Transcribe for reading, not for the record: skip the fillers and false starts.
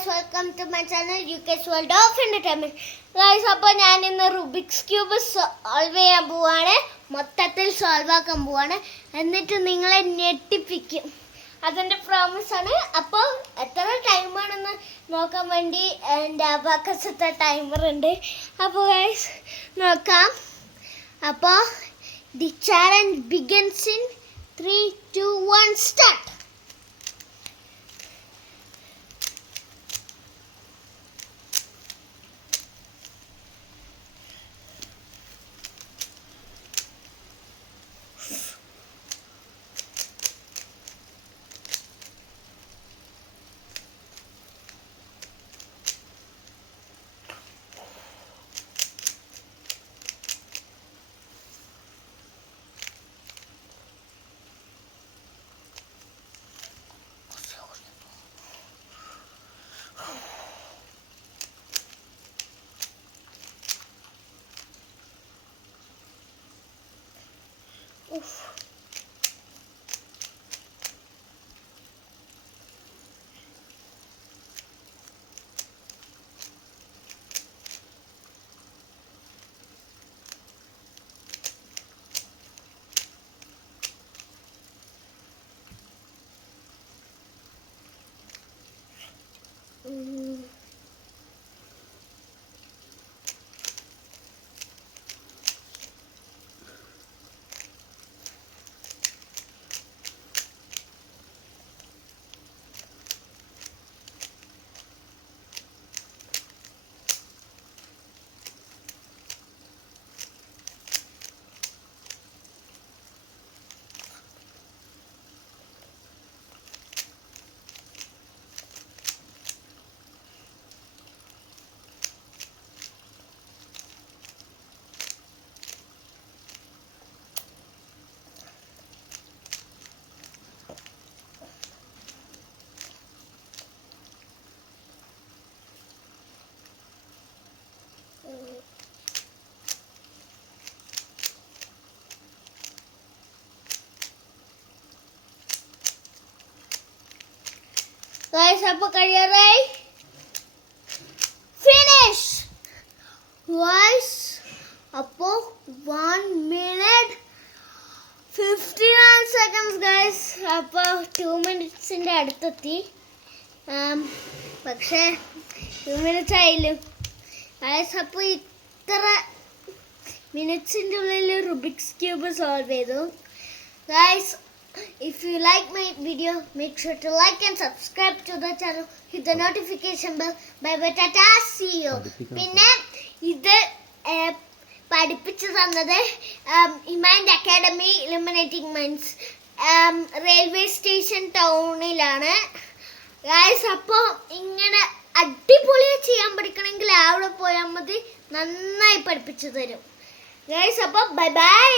guys, welcome to my channel UK's World of Entertainment. Guys, അപ്പോൾ ഞാൻ ഇന്ന് Rubik's cube solve ചെയ്യാൻ പോവാണ്. മൊത്തത്തിൽ സോൾവ് ആക്കാൻ പോവാണ്. എന്നിട്ട് നിങ്ങളെ ഞെട്ടിപ്പിക്കും. അതിന്റെ പ്രോമിസ് ആണ്. അപ്പോൾ എത്ര ടൈം ആണെന്ന് നോക്കാൻ വേണ്ടി എൻ്റെ അബാക്കസത്തെ ടൈമർ ഉണ്ട്. അപ്പോൾ ഗൈസ് നോക്കാം. അപ്പോൾ the challenge begins in 3, 2, 1 start. Oof. Guys, apa കഴിയാറായി? Finish. Guys, അപ്പോൾ 1 minute 59 seconds guys. അപ്പോൾ 2 minutesന്റെ അടുത്തെത്തി. പക്ഷേ 2 minutes ആയില്ല. Guys, അപ്പോൾ ഇത്ര മിനിറ്റ്സിന്റെ ഉള്ളിൽ റുബിക്സ് ക്യൂബ് സോൾവ് ചെയ്തു. Guys, if you like my video, make sure to like and subscribe to the channel. Hit the notification bell. Bye bye, tata, see you. പിന്നെ ഇത് പഠിപ്പിച്ചു തന്നത് ഇമാൻഡ് academy illuminating minds railway station ടൗണിലാണ്. Guys, അപ്പോൾ ഇങ്ങനെ അടിപൊളിയായി ചെയ്യാൻ പഠിക്കണമെങ്കിൽ അവിടെ പോയാൽ മതി. നന്നായി പഠിപ്പിച്ചു തരും. ഗൈസ്, അപ്പോൾ ബൈ ബൈ.